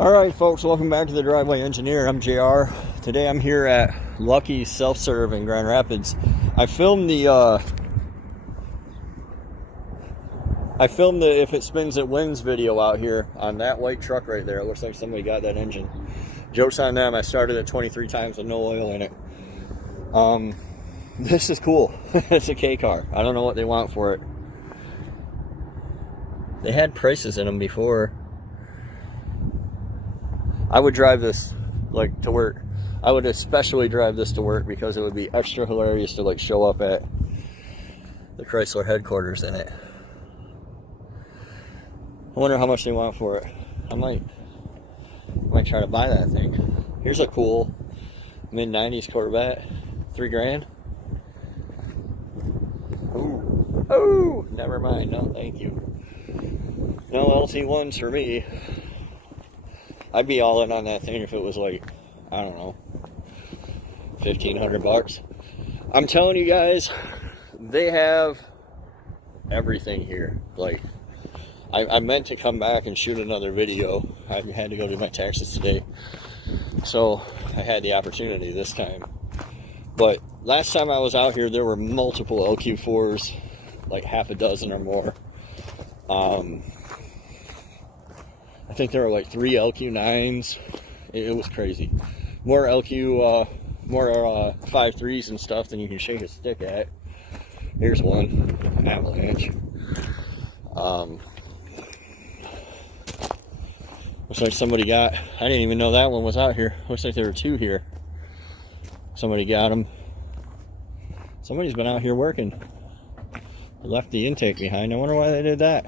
Alright folks, welcome back to the Driveway Engineer. I'm JR. Today I'm here at Lucky's Self-Serve in Grand Rapids. I filmed the If It Spins It Wins video out here on that white truck right there. It looks like somebody got that engine. Joke's on them, I started it 23 times with no oil in it. This is cool. It's a K car. I don't know what they want for it. They had prices in them before. I would drive this like to work. I would especially drive this to work because it would be extra hilarious to like show up at the Chrysler headquarters in it. I wonder how much they want for it. I might try to buy that thing. Here's a cool mid-90s Corvette, $3 grand. Oh, never mind. No, thank you. No LT1s for me. I'd be all in on that thing if it was like, I don't know, 1,500 bucks. I'm telling you guys, they have everything here. Like, I meant to come back and shoot another video. I had to go do my taxes today, so I had the opportunity this time. But last time I was out here, there were multiple LQ4s, like half a dozen or more. I think there were like 3 LQ9s. It was crazy. More 5.3s and stuff than you can shake a stick at. Here's one, Avalanche. Looks like somebody got, I didn't even know that one was out here. Looks like there were 2 here. Somebody got them. Somebody's been out here working. They left the intake behind. I wonder why they did that.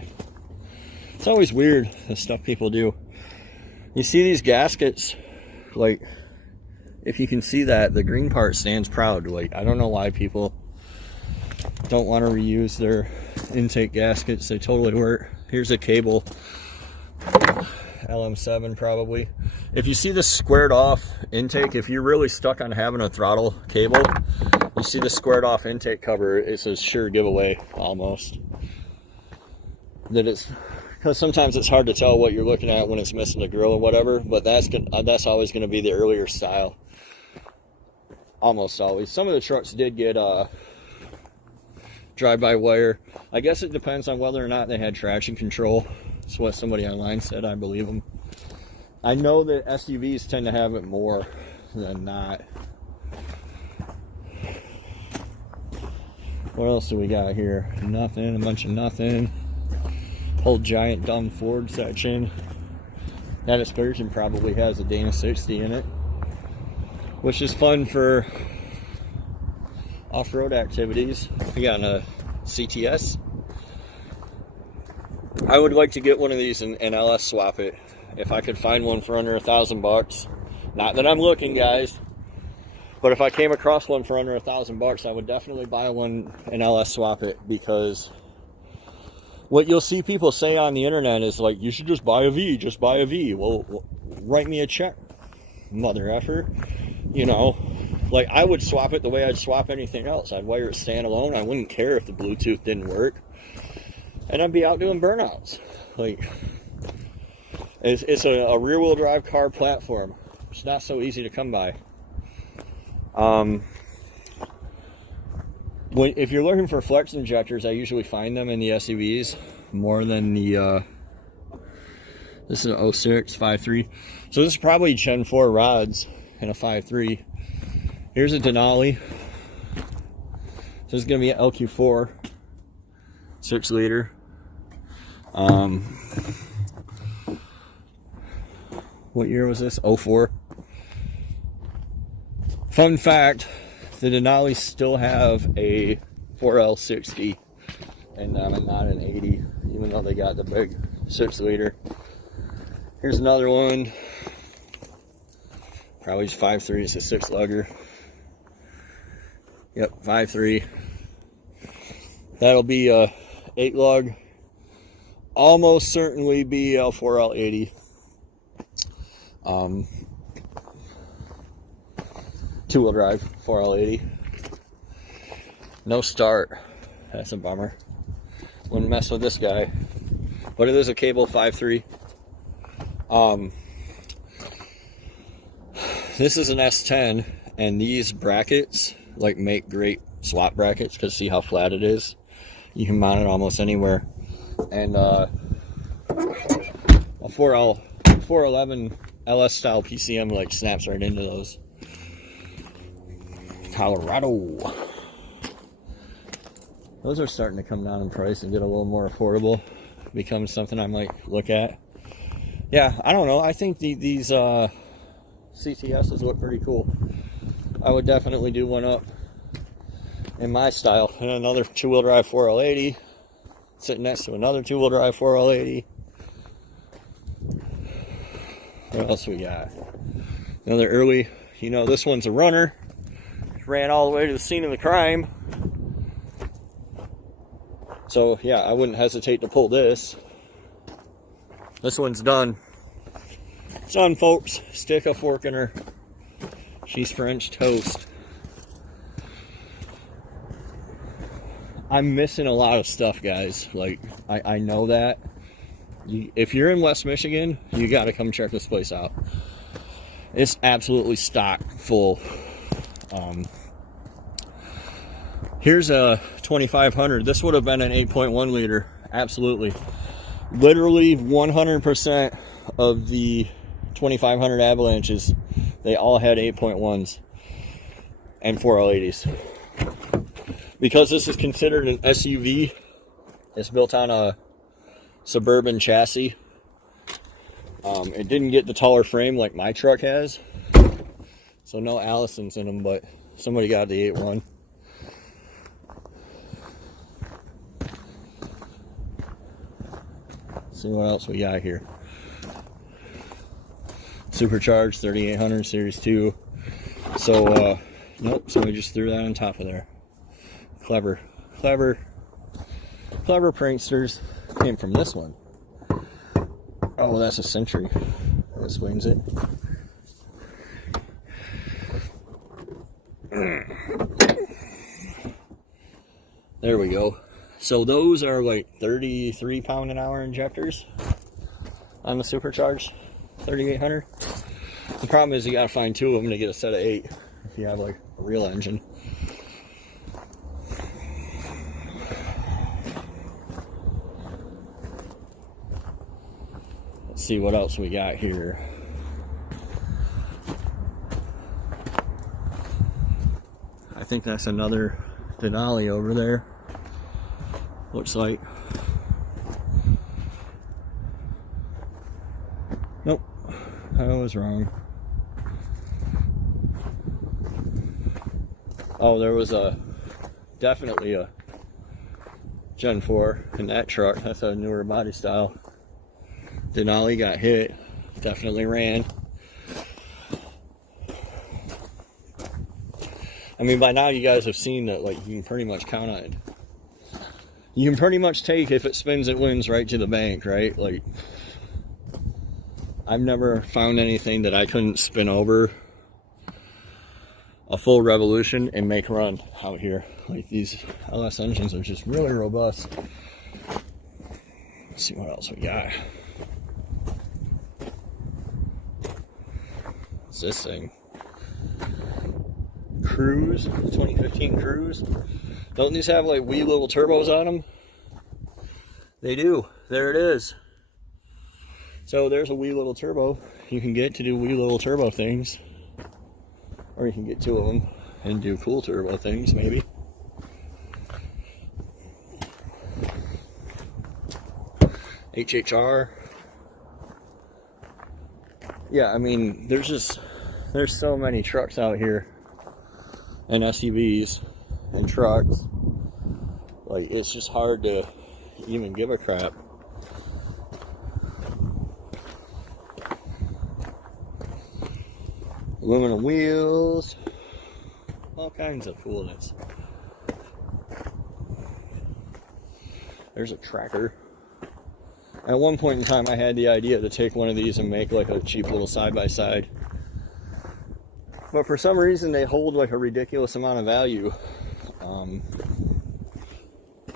It's always weird, the stuff people do. You see these gaskets, like, if you can see that, the green part stands proud. Like, I don't know why people don't want to reuse their intake gaskets. They totally work. Here's a cable, LM7 probably. If you see the squared off intake, if you're really stuck on having a throttle cable, you see the squared off intake cover, it's a sure giveaway almost. That it's, because sometimes it's hard to tell what you're looking at when it's missing the grill or whatever, but that's always going to be the earlier style. Almost always. Some of the trucks did get drive-by-wire. I guess it depends on whether or not they had traction control. That's what somebody online said. I believe them. I know that SUVs tend to have it more than not. What else do we got here? Nothing. A bunch of nothing. Whole giant dumb Ford section. That Excursion probably has a Dana 60 in it, which is fun for off-road activities. I got a CTS. I would like to get one of these and LS swap it if I could find one for under $1,000. Not that I'm looking, guys, but if I came across one for under $1,000, I would definitely buy one and LS swap it, because what you'll see people say on the internet is like, you should just buy a V, just buy a V. Well, write me a check, mother effer. You know, like, I would swap it the way I'd swap anything else. I'd wire it standalone. I wouldn't care if the Bluetooth didn't work. And I'd be out doing burnouts. Like, it's a rear-wheel drive car platform. It's not so easy to come by. If you're looking for flex injectors, I usually find them in the SUVs more than the, this is an 06 5.3. So this is probably Gen 4 rods in a 5.3. Here's a Denali. So this is going to be an LQ4, 6 liter. What year was this? 04. Fun fact, the Denali still have a 4L60 and not an 80, even though they got the big 6 liter. Here's another one. Probably 5.3, it's a 6 lugger. Yep, 5.3. That'll be a 8 lug. Almost certainly be L4L80. Two-wheel drive, 4L80. No start. That's a bummer. Wouldn't mess with this guy. But it is a cable 5.3. this is an S10, and these brackets like make great swap brackets because see how flat it is. You can mount it almost anywhere, and a 411 LS style PCM like snaps right into those. Colorado. Those are starting to come down in price and get a little more affordable. Becomes something I might look at. Yeah, I don't know. I think these CTSs look pretty cool. I would definitely do one up in my style. And another two-wheel drive 4L80 sitting next to another two-wheel drive 4L80. What else we got? Another early, you know, this one's a runner. Ran all the way to the scene of the crime. So yeah, I wouldn't hesitate to pull this. This one's done. It's done, folks. Stick a fork in her. She's French toast. I'm missing a lot of stuff, guys. Like, I know that. If you're in West Michigan, you got to come check this place out. It's absolutely stock full. Here's a 2500. This would have been an 8.1 liter. Absolutely. Literally 100% of the 2500 Avalanches, they all had 8.1s and 4L80s. Because this is considered an SUV, it's built on a Suburban chassis. It didn't get the taller frame like my truck has. So no Allisons in them, but somebody got the 8.1. See what else we got here. Supercharged 3800 Series 2. So, nope, somebody just threw that on top of there. Clever pranksters. Came from this one. Oh, that's a Century. That explains it. There we go. So those are like 33 pound an hour injectors on the supercharged 3800. The problem is you gotta find two of them to get a set of 8 if you have like a real engine. Let's see what else we got here. I think that's another Denali over there. Looks like. Nope, I was wrong. Oh, there was definitely a Gen 4 in that truck. That's a newer body style. Denali got hit, definitely ran. I mean, by now you guys have seen that, like, you can pretty much count on it. You can pretty much take, if it spins, it wins right to the bank, right? Like, I've never found anything that I couldn't spin over a full revolution and make run out here. Like, these LS engines are just really robust. Let's see what else we got. What's this thing? Cruise, 2015 Cruise. Don't these have like wee little turbos on them? They do. There it is. So there's a wee little turbo you can get to do wee little turbo things. Or you can get two of them and do cool turbo things, maybe. HHR. Yeah, I mean, there's so many trucks out here. And SUVs and trucks. Like, it's just hard to even give a crap. Aluminum wheels, all kinds of coolness. There's a tracker. At one point in time I had the idea to take one of these and make like a cheap little side-by-side. But for some reason they hold like a ridiculous amount of value.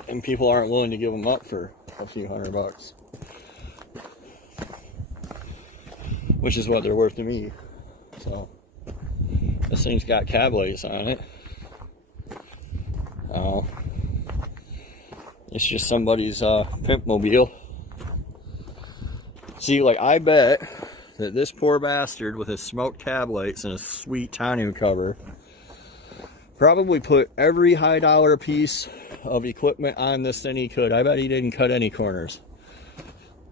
And people aren't willing to give them up for a few $100. Which is what they're worth to me. So This thing's got cab lights on it. It's just somebody's pimp mobile. See, like, I bet that this poor bastard with his smoked cab lights and a sweet tonneau cover probably put every high dollar piece of equipment on this thing he could. I bet he didn't cut any corners.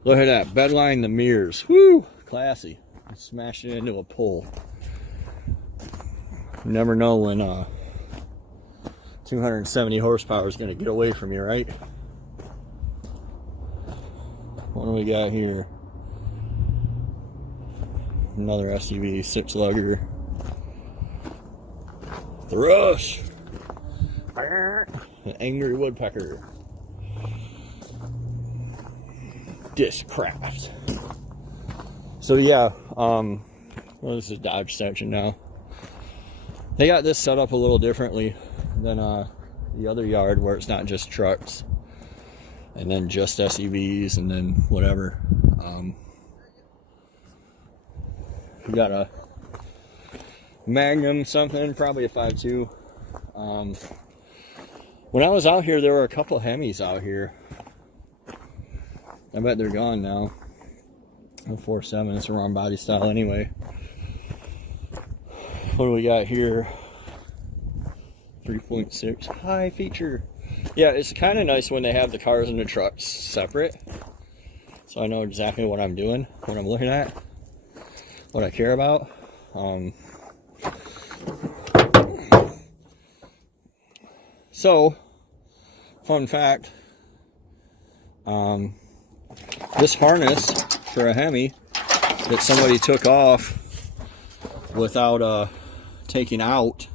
Look at that, bedline the mirrors. Woo, classy. Smashed it into a pole. You never know when 270 horsepower is going to get away from you, right? What do we got here? Another SUV, 6-lugger. Thrush! An angry woodpecker. Discraft. So yeah, well, this is a Dodge section now. They got this set up a little differently than the other yard, where it's not just trucks and then just SUVs and then whatever. We got a Magnum something, probably a 5.2. When I was out here, there were a couple Hemis out here. I bet they're gone now. A 4.7, it's the wrong body style anyway. What do we got here? 3.6 high feature. Yeah, it's kind of nice when they have the cars and the trucks separate, so I know exactly what I'm doing, what I'm looking at, what I care about. So, fun fact, this harness for a Hemi that somebody took off without taking out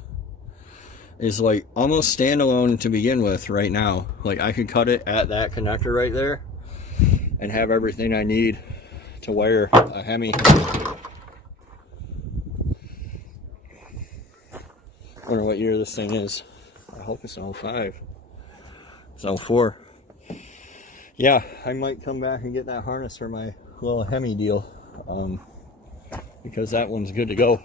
is like almost standalone to begin with right now. Like, I could cut it at that connector right there and have everything I need to wire a Hemi. Wonder what year this thing is. I hope it's an 05. It's 04. Yeah, I might come back and get that harness for my little Hemi deal, because that one's good to go.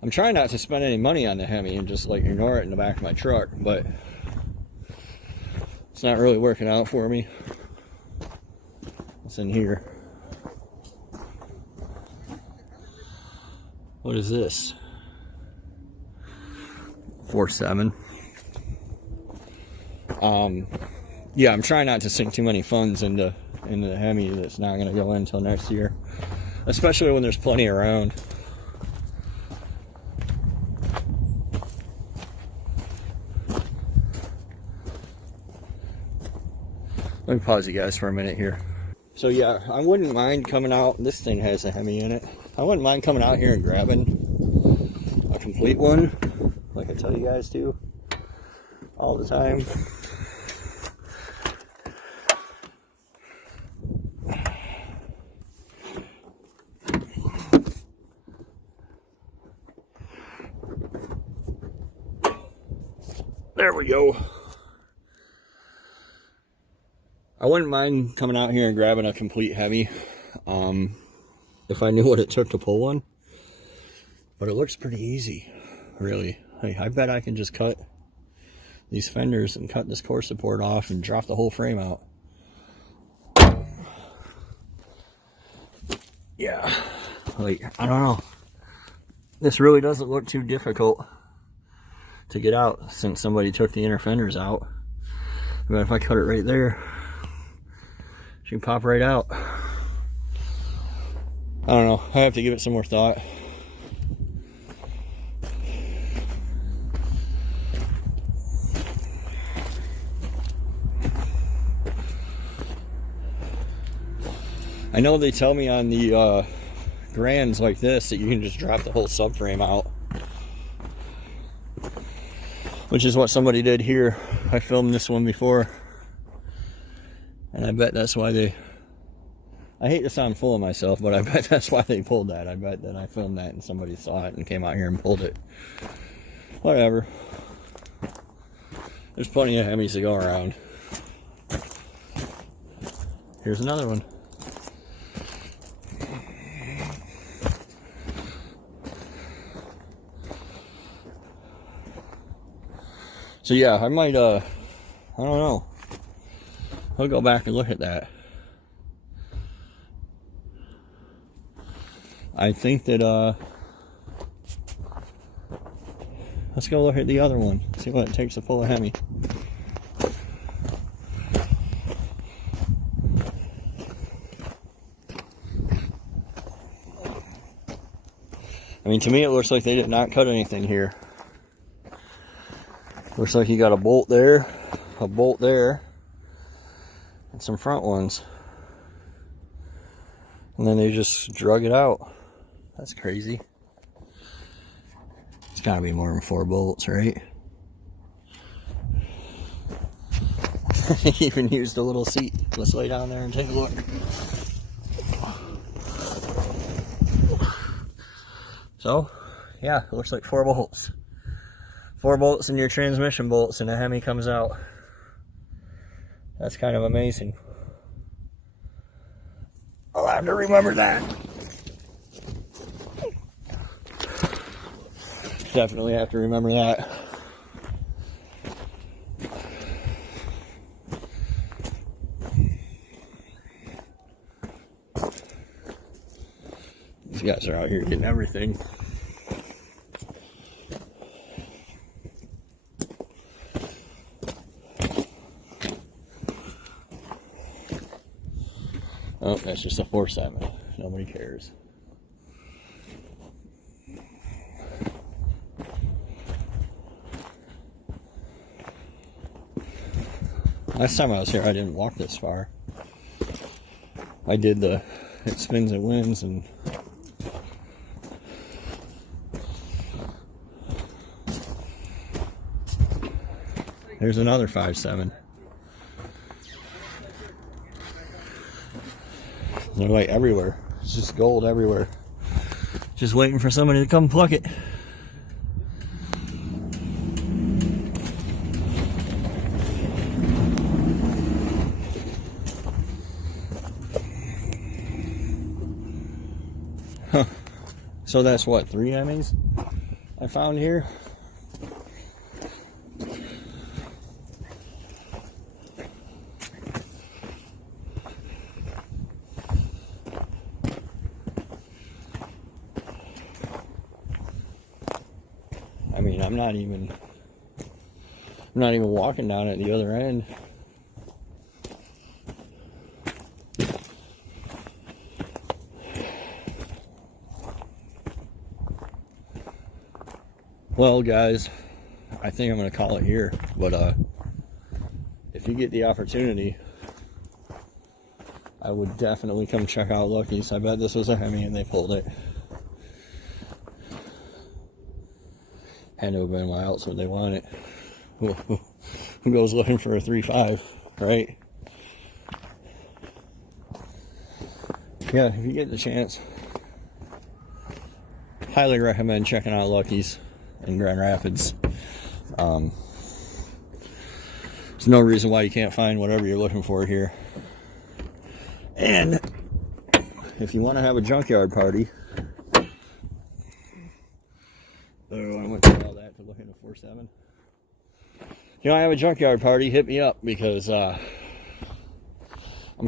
I'm trying not to spend any money on the Hemi and just like ignore it in the back of my truck, but it's not really working out for me. What's in here? What is this? 4.7. Yeah, I'm trying not to sink too many funds into the Hemi that's not going to go in until next year, especially when there's plenty around. Let me pause you guys for a minute here. So yeah, I wouldn't mind coming out. This thing has a Hemi in it. I wouldn't mind coming out here and grabbing a complete one, like I tell you guys to all the time. There we go. I wouldn't mind coming out here and grabbing a complete Hemi, if I knew what it took to pull one. But it looks pretty easy, really. Hey, I bet I can just cut these fenders and cut this core support off and drop the whole frame out. Yeah, like, I don't know. This really doesn't look too difficult to get out since somebody took the inner fenders out. But if I cut it right there, she can pop right out. I don't know. I have to give it some more thought. I know they tell me on the Grands like this that you can just drop the whole subframe out, which is what somebody did here. I filmed this one before, and I bet that's why they, I hate to sound full of myself, but I bet that's why they pulled that. I bet that I filmed that and somebody saw it and came out here and pulled it. Whatever. There's plenty of Hemis to go around. Here's another one. So yeah, I might, I don't know. I'll go back and look at that. I think that, let's go look at the other one. See what it takes to pull a Hemi. I mean, to me it looks like they did not cut anything here. Looks like you got a bolt there, and some front ones. And then they just drug it out. That's crazy. It's gotta be more than 4 bolts, right? They even used a little seat. Let's lay down there and take a look. So, yeah, it looks like 4 bolts. 4 bolts in your transmission bolts, and the Hemi comes out. That's kind of amazing. I'll have to remember that. Definitely have to remember that. These guys are out here getting everything. Oh, that's just a 4.7. Nobody cares. Last time I was here, I didn't walk this far. I did the it spins and wins, and there's another 5.7. They're like everywhere. It's just gold everywhere. Just waiting for somebody to come pluck it. Huh. So that's what, 3 Hemis I found here? I mean, I'm not even walking down at the other end. Well, guys, I think I'm going to call it here. But if you get the opportunity, I would definitely come check out Lucky's. I bet this was a Hemi and they pulled it. Had to have been why else would they want it? Who goes looking for a 3.5, right? Yeah, if you get the chance, highly recommend checking out Lucky's in Grand Rapids. There's no reason why you can't find whatever you're looking for here. And if you want to have a junkyard party, I went through all that to look into 4.7. You know, I have a junkyard party, hit me up, because I'm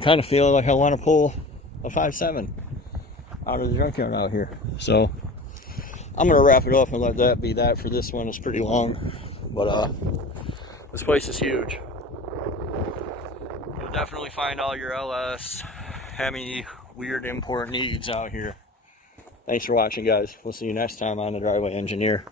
kind of feeling like I want to pull a 5.7 out of the junkyard out here. So I'm going to wrap it up and let that be that for this one. It's pretty long, but this place is huge. You'll definitely find all your LS, Hemi, weird import needs out here. Thanks for watching, guys. We'll see you next time on The Driveway Engineer.